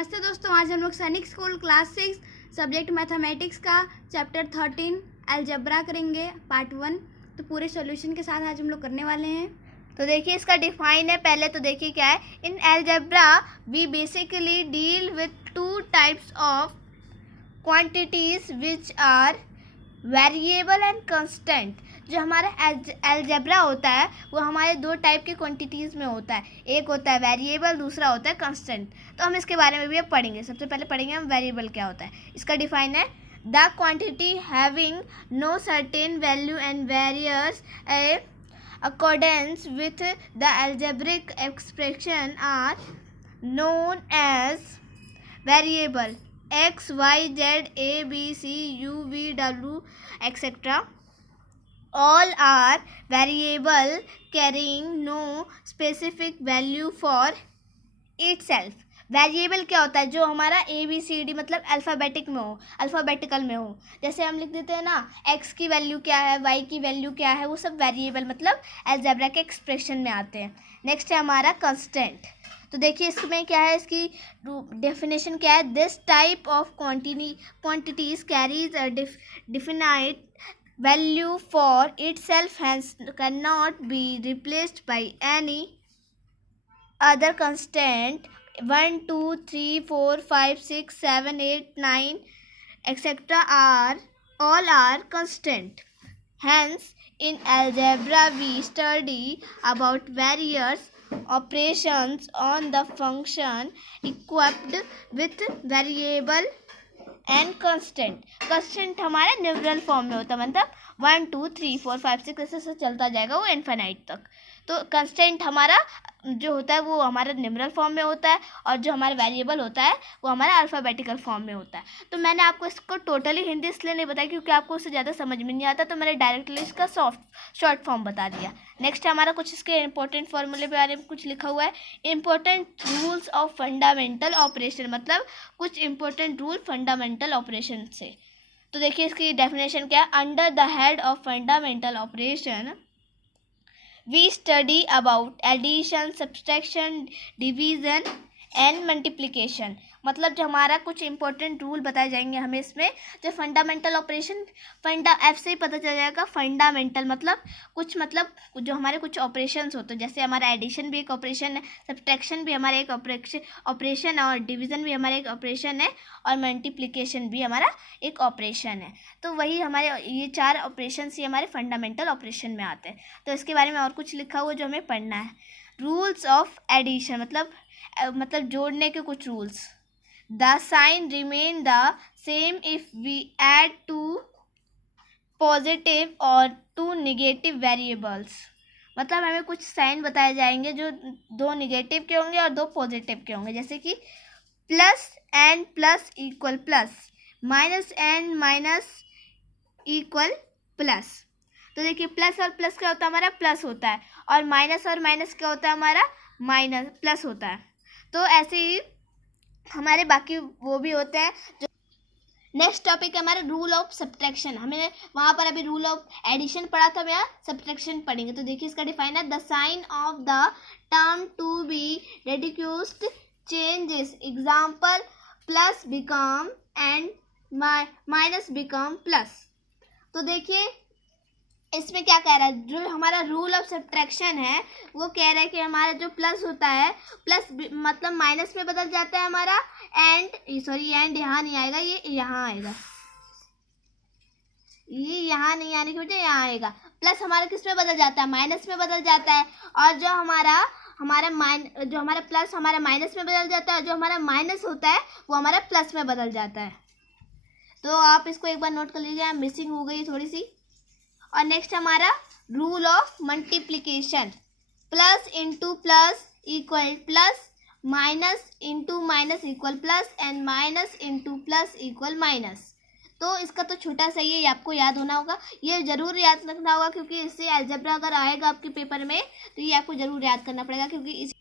नमस्ते दोस्तों, आज हम लोग सैनिक स्कूल क्लास 6 सब्जेक्ट मैथमेटिक्स का चैप्टर 13 अलजेब्रा करेंगे पार्ट 1। तो पूरे सॉल्यूशन के साथ आज हम लोग करने वाले हैं। तो देखिए इसका डिफाइन है। पहले तो देखिए क्या है। In algebra we basically deal with two types of quantities which are variable and constant. जो हमारा अलजेब्रा होता है वो हमारे दो टाइप के क्वांटिटीज़ में होता है, एक होता है वेरिएबल, दूसरा होता है कांस्टेंट। तो हम इसके बारे में भी अब पढ़ेंगे। सबसे पहले पढ़ेंगे हम वेरिएबल क्या होता है। इसका डिफाइन है the quantity having no certain value and varies accordance with the algebraic expression are known as variable x, y, z, a, b, c, u, v, w, etc. All are variable carrying no specific value for itself. Variable क्या होता है? जो हमारा A B C D मतलब alphabetical में हो। जैसे हम लिख देते हैं ना, एक्स की वैल्यू क्या है, वाई की वैल्यू क्या है, वो सब वेरिएबल मतलब अलजेब्रा के एक्सप्रेशन में आते हैं। नेक्स्ट है हमारा कांस्टेंट। तो देखिए इसमें क्या है, इसकी डेफिनेशन क्या है। This type of quantities carries a definite value for itself hence can not be replaced by any other constant 1, 2, 3, 4, 5, 6, 7, 8, 9, etc. all are constant. Hence, in algebra we study about various operations on the function equipped with variable and constant हमारा numeral form में होता है, मतलब 1, 2, 3, 4, 5, 6 ऐसे चलता जाएगा वो infinite तक। तो कांस्टेंट हमारा जो होता है वो हमारा न्यूमरल फॉर्म में होता है, और जो हमारा वेरिएबल होता है वो हमारा अल्फ़ाबेटिकल फॉर्म में होता है। तो मैंने आपको इसको टोटली हिंदी इसलिए नहीं बताया क्योंकि आपको उससे ज़्यादा समझ में नहीं आता, तो मैंने डायरेक्टली इसका शॉर्ट फॉर्म बता दिया। नेक्स्ट हमारा कुछ इसके इंपॉर्टेंट फॉर्मूले के बारे में कुछ लिखा हुआ है। Important rules of fundamental operation, मतलब कुछ इंपॉर्टेंट रूल फंडामेंटल ऑपरेशन से। तो देखिए इसकी डेफिनेशन क्या है। Under the head of fundamental operation we study about addition, subtraction, division and multiplication। मतलब जो हमारा कुछ इंपॉर्टेंट रूल बताए जाएंगे हमें इसमें। जो फंडामेंटल ऑपरेशन, एफ से ही पता चल जाएगा। फंडामेंटल मतलब कुछ, मतलब जो हमारे कुछ ऑपरेशंस होते हैं, जैसे हमारा एडिशन भी एक ऑपरेशन है, सब्ट्रैक्शन भी हमारा एक ऑपरेशन और डिवीज़न भी हमारा एक ऑपरेशन है, और मल्टीप्लिकेशन भी हमारा एक ऑपरेशन है। तो वही हमारे ये चार ऑपरेशंस ही हमारे फंडामेंटल ऑपरेशन में आते हैं। तो इसके बारे में और कुछ लिखा हुआ जो हमें पढ़ना है। रूल्स ऑफ एडिशन मतलब जोड़ने के कुछ rules. The sign remain the same if we add two positive or two negative variables। मतलब हमें कुछ साइन बताए जाएंगे जो दो निगेटिव के होंगे और दो पॉजिटिव के होंगे। जैसे कि plus and plus equal plus, minus and minus equal plus. तो देखिए प्लस और प्लस क्या होता है, हमारा प्लस होता है, और माइनस क्या होता है, हमारा माइनस प्लस होता है। तो ऐसे ही हमारे बाकी वो भी होते हैं। जो नेक्स्ट टॉपिक है हमारा रूल ऑफ सब्ट्रैक्शन। हमें वहाँ पर अभी रूल ऑफ एडिशन पढ़ा था, यहाँ सब्ट्रैक्शन पढ़ेंगे। तो देखिए इसका डिफाइन है। The sign of the term to be reduced changes. Example plus become and minus become plus. तो देखिए इसमें क्या कह रहा है, जो हमारा रूल ऑफ सब्ट्रैक्शन है वो कह रहा है कि हमारा जो प्लस होता है, प्लस मतलब माइनस में बदल जाता है हमारा, एंड यहाँ नहीं आएगा, ये यहाँ आएगा, ये यहाँ नहीं आने की वजह यहाँ आएगा। प्लस हमारा किस में बदल जाता है, माइनस में बदल जाता है, और जो हमारा प्लस हमारा माइनस में बदल जाता है, और जो हमारा माइनस होता है वो हमारा प्लस में बदल जाता है। तो आप इसको एक बार नोट कर लीजिए, मिसिंग हो गई थोड़ी सी। और नेक्स्ट हमारा rule of multiplication. Plus into plus equal plus, minus into minus equal plus, and minus into plus equal minus. तो इसका तो छोटा सा ये आपको याद होना होगा, ये ज़रूर याद रखना होगा, क्योंकि इससे अलजेब्रा अगर आएगा आपके पेपर में तो ये आपको ज़रूर याद करना पड़ेगा। क्योंकि इस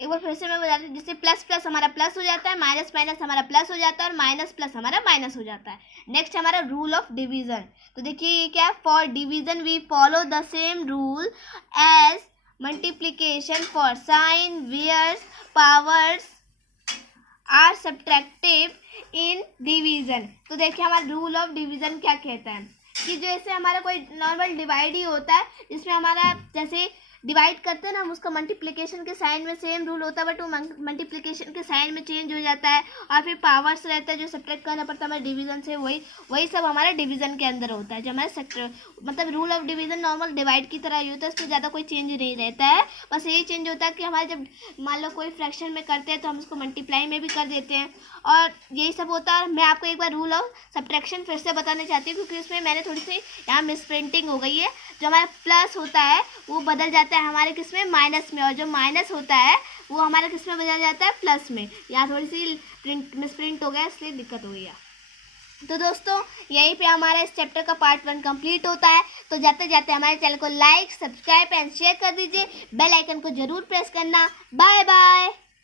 एक बार फिर से मैं बता दूँ, जिससे प्लस प्लस हमारा प्लस हो जाता है, माइनस माइनस हमारा प्लस हो जाता है, और माइनस प्लस हमारा माइनस हो जाता है। नेक्स्ट हमारा रूल ऑफ डिवीज़न। तो देखिए ये क्या है। For division we follow the same rule as multiplication for sign, whereas, powers, are subtractive in division. तो देखिए हमारा रूल ऑफ डिवीजन क्या कहता है कि जैसे हमारा कोई नॉर्मल डिवाइड ही होता है, जिसमें हमारा जैसे डिवाइड करते हैं ना हम, उसका मल्टीप्लिकेशन के साइन में सेम रूल होता है, बट वो मल्टीप्लिकेशन के साइन में चेंज हो जाता है। और फिर पावर्स रहता है जो सब्ट्रैक्ट करना पड़ता है हमारे डिवीजन से, वही सब हमारा डिवीजन के अंदर होता है। जो हमारा मतलब rule of division normal divide की तरह ही होता है, इसमें ज़्यादा कोई चेंज नहीं रहता है। बस यही चेंज होता है कि हमारे जब मान लो कोई फ्रैक्शन में करते हैं तो हम उसको मल्टीप्लाई में भी कर देते हैं, और यही सब होता है। मैं आपको एक बार रूल ऑफ सब्ट्रैक्शन फिर से बताना चाहती हूँ, क्योंकि इसमें मैंने थोड़ी सी यहाँ मिसप्रिंटिंग हो गई है। जो हमारा प्लस होता है वो बदल जाता है हमारे किस में, माइनस में, और जो माइनस होता है वो हमारा किस में बदल जाता है, प्लस में। यहाँ थोड़ी सी मिसप्रिंट हो गया, इसलिए दिक्कत हो गई है। तो दोस्तों यहीं पे हमारा इस चैप्टर का पार्ट 1 कंप्लीट होता है। तो जाते जाते हमारे चैनल को लाइक, सब्सक्राइब एंड शेयर कर दीजिए। बेल आइकन को जरूर प्रेस करना। Bye bye.